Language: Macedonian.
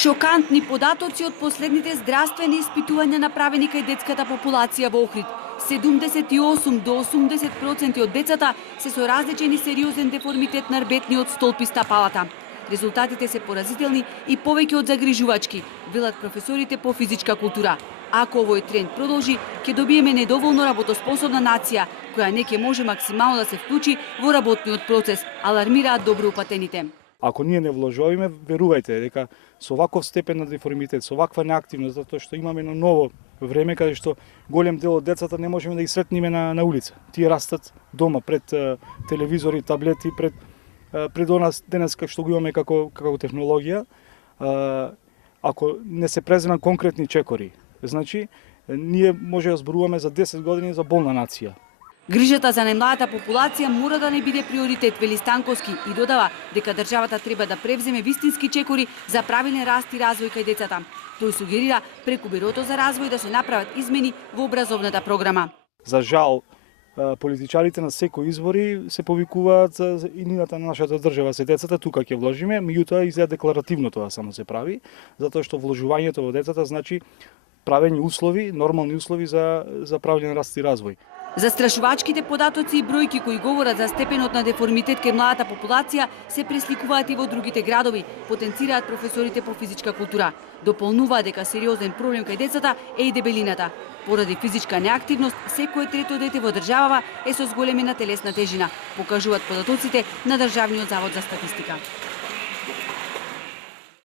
Шокантни податоци од последните здравствени испитувања направени кај детската популација во Охрид. 78 до 80% од децата се со различен и сериозен деформитет на рбетниот столб и стапалата. Резултатите се поразителни и повеќе од загрижувачки, велат професорите по физичка култура. Ако овој тренд продолжи, ќе добиеме недоволно работоспособна нација, која не ќе може максимално да се вклучи во работниот процес, алармираат добро упатените. Ако ние не вложуваме, верувајте дека со ваков степен на деформитет, со ваква неактивност, затоа што имаме едно ново време каде што голем дел од децата не можеме да ги сретниме на улица. Тие растат дома пред телевизори, таблети, пред нас денес што го имаме како технологија. Ако не се презема конкретни чекори, значи ние може да зборуваме за 10 години за болна нација. Грижата за најмладата популација мора да не биде приоритет, вели Станковски, и додава дека државата треба да превземе вистински чекори за правилен раст и развој кај децата. Тој сугерира преку Бирото за развој да се направат измени во образовната програма. За жал, политичарите на секои избори се повикуваат за иднината на нашата држава се децата, тука ќе вложиме, меѓутоа изгледа декларативно тоа само се прави, затоа што вложувањето во децата значи правење услови, нормални услови за правилен раст и развој. Застрашувачките податоци и бројки кои говорат за степенот на деформитет кај младата популација се пресликуваат и во другите градови, потенцираат професорите по физичка култура. Дополнуваат дека сериозен проблем кај децата е и дебелината. Поради физичка неактивност, секое трето дете во државава е со зголемена телесна тежина, покажуваат податоците на Државниот завод за статистика.